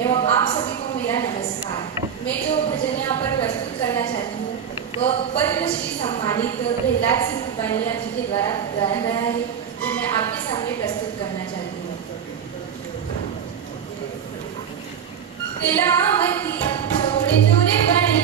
एवं आप सभी को मेरा नमस्कार। मैं जो भजन यहाँ पर प्रस्तुत करना चाहती हूँ वह पद्मश्री सम्मानित प्रहलाद सिंह बनिया जी के द्वारा गाया गया है, जो मैं आपके सामने प्रस्तुत करना चाहती हूँ। तिलावती छोड़ जोरे बड़ी